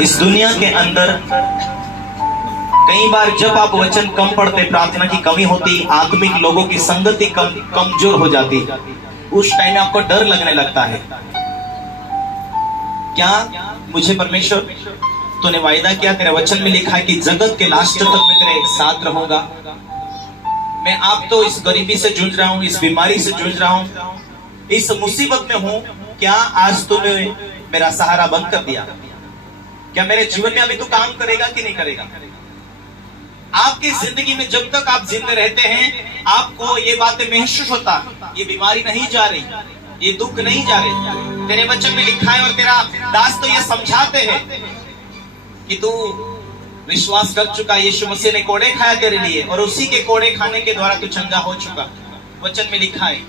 इस दुनिया के अंदर कई बार जब आप वचन कम पढ़ते, प्रार्थना की कमी होती, आत्मिक लोगों की संगति कमजोर हो जाती, उस टाइम आपको डर लगने लगता है। क्या मुझे परमेश्वर तूने वायदा किया, तेरे वचन में लिखा है कि जगत के लास्ट तक मैं तेरे साथ रहूंगा। मैं आप तो इस गरीबी से जूझ रहा हूं, इस बीमारी से जूझ रहा हूं, इस मुसीबत में हूं, क्या आज तूने मेरा सहारा बंद कर दिया? क्या मेरे जीवन में अभी तू काम करेगा कि नहीं करेगा? आपकी जिंदगी में जब तक आप जिंदा रहते हैं, आपको ये बातें महसूस होता, ये बीमारी नहीं जा रही, ये दुख नहीं जा रहे। तेरे वचन में लिखा है और तेरा दास तो ये समझाते हैं कि तू विश्वास कर चुका, यीशु मसीह ने कोड़े खाया तेरे लिए और उसी के कोड़े खाने के द्वारा तू चंगा हो चुका। वचन में लिखा है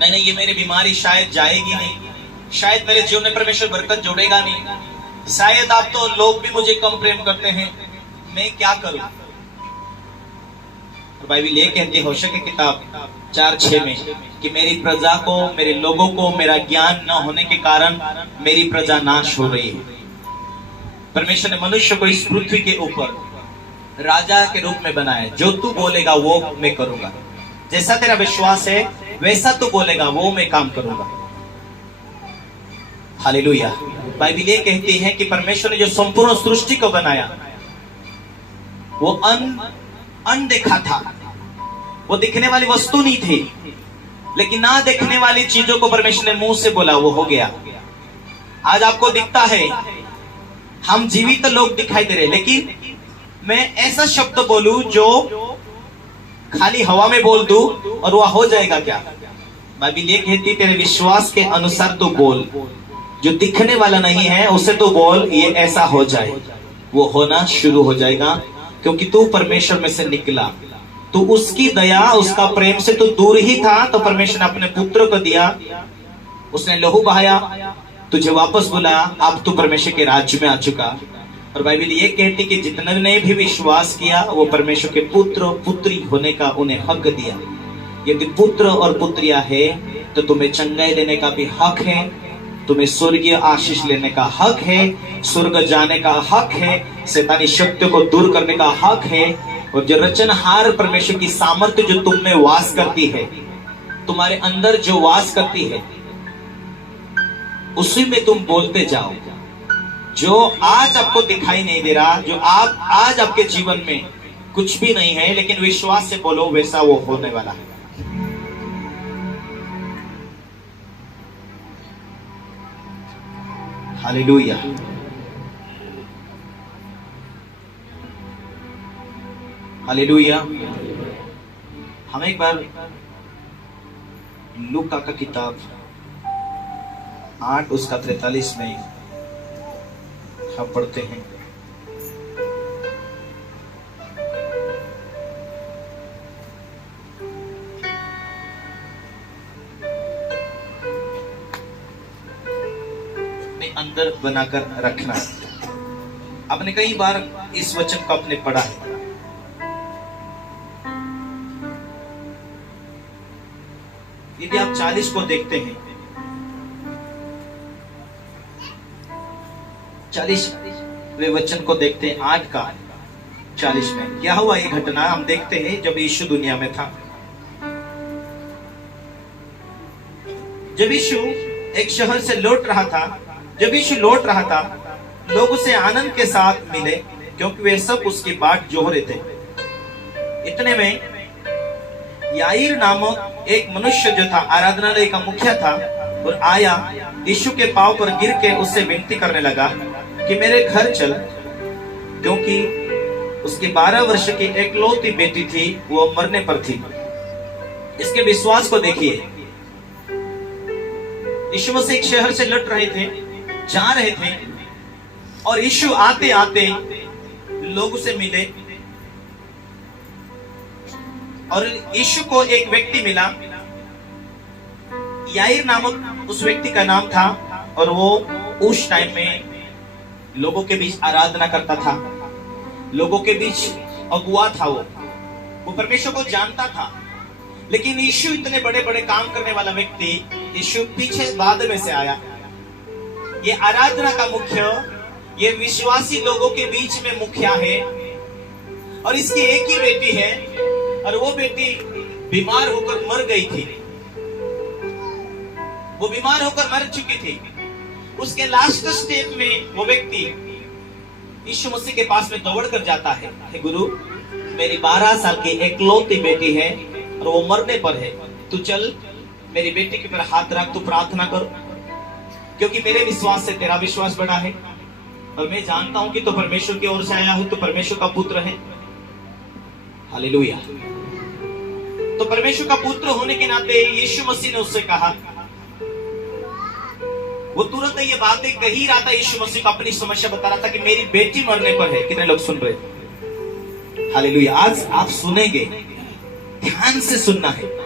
नहीं, ये मेरी बीमारी शायद जाएगी नहीं, शायद मेरे जीवन में परमेश्वर बरकत जोड़ेगा नहीं, शायद आप तो लोग भी मुझे कम प्रेम करते हैं, मैं क्या करूं? और बाइबल ये कहती है होशे की किताब 4:6 में कि मेरी प्रजा को, मेरे लोगों को मेरा ज्ञान न होने के कारण मेरी प्रजा नाश हो रही है। परमेश्वर ने मनुष्य को इस पृथ्वी के ऊपर राजा के रूप में बनाया। जो तू बोलेगा वो मैं करूंगा, जैसा तेरा विश्वास है वैसा तू बोलेगा वो मैं काम करूंगा। हालेलुया। बाइबल ये कहती है कि परमेश्वर ने जो संपूर्ण सृष्टि को बनाया वो अनदेखा था, वो दिखने वाली वस्तु नहीं थी, लेकिन ना देखने वाली चीजों को परमेश्वर ने मुंह से बोला, वो हो गया। आज आपको दिखता है, हम जीवित लोग दिखाई दे रहे, लेकिन मैं ऐसा शब्द बोलूं जो खाली हवा में बोल दूं और वह हो जाएगा क्या? बाइबल ये कहती तेरे विश्वास के अनुसार तू बोल, जो दिखने वाला नहीं है उसे तो बोल, ये ऐसा हो जाए, वो होना शुरू हो जाएगा, क्योंकि तू परमेश्वर में से निकला। तू उसकी दया, उसका प्रेम से तू दूर ही था, तो परमेश्वर ने अपने पुत्र को दिया, उसने लहू बहाया, तुझे वापस बुला, अब तू परमेश्वर के राज्य में आ चुका। और बाइबल ये कहती कि जितने ने भी विश्वास किया वो परमेश्वर के पुत्र और पुत्री होने का उन्हें हक दिया। यदि पुत्र और पुत्रियां है तो तुम्हें चंगाई लेने का भी हक है, तुम्हें स्वर्गीय आशीष लेने का हक है, स्वर्ग जाने का हक है, शैतानी शक्तियों को दूर करने का हक है। और जो रचनहार परमेश्वर की सामर्थ्य जो तुम में वास करती है, तुम्हारे अंदर जो वास करती है, उसी में तुम बोलते जाओ। जो आज आपको दिखाई नहीं दे रहा, जो आप आज आपके जीवन में कुछ भी नहीं है, लेकिन विश्वास से बोलो वैसा वो होने वाला है। हालेलुया। हालेलुया। हम एक बार लूका का किताब 8 उसका 43 में हम पढ़ते हैं। अंदर बनाकर रखना। आपने कई बार इस वचन को आपने पढ़ा है। यदि आप 40 को देखते हैं, 40वें वचन को देखते हैं, 8 का 40 में क्या हुआ ये घटना हम देखते हैं। जब यीशु दुनिया में था, जब यीशु एक शहर से लौट रहा था, जब यीशु लौट रहा था, लोग उसे आनंद के साथ मिले, क्योंकि वे सब उसकी बाट जोह रहे थे। इतने में याईर नामक एक मनुष्य जो था, आराधनालय का मुखिया था, और आया, यीशु के पांव पर गिर के उससे विनती करने लगा कि मेरे घर चल, क्योंकि उसकी 12 वर्ष की एकलौती बेटी थी, वो मरने पर थी। इसके विश्वास को देखिए। यीशु मसीह एक शहर से लौट रहे थे, जा रहे थे, और यीशु आते आते लोगों से मिले, और यीशु को एक व्यक्ति मिला, याईर नामक उस व्यक्ति का नाम था, और वो उस टाइम में लोगों के बीच आराधना करता था, लोगों के बीच अगुआ था। वो परमेश्वर को जानता था, लेकिन यीशु इतने बड़े बड़े काम करने वाला व्यक्ति, यीशु पीछे बाद में से आया। ये आराधना का मुख्य, ये विश्वासी लोगों के बीच में मुखिया है और इसकी एक ही बेटी है और वो बेटी बीमार होकर मर गई थी। वो बीमार होकर मर चुकी थी। उसके लास्ट स्टेज में वो व्यक्ति यीशु मसीह के पास में दौड़ कर जाता है, हे गुरु, मेरी 12 साल की एकलौती बेटी है और वो मरने पर है, तू चल मेरी बेटी के ऊपर हाथ रख, तू प्रार्थना कर, क्योंकि मेरे विश्वास से तेरा विश्वास बड़ा है और मैं जानता हूं कि तो परमेश्वर की ओर से आया हूं, तो परमेश्वर का पुत्र है। हालेलुया। तो परमेश्वर का पुत्र होने के नाते यीशु मसीह ने उससे कहा, वो तुरंत ये बातें कही रहा था, यीशु मसीह को अपनी समस्या बता रहा था कि मेरी बेटी मरने पर है। कितने लोग सुन रहे? हालेलुया। आज आप सुनेंगे, ध्यान से सुनना है।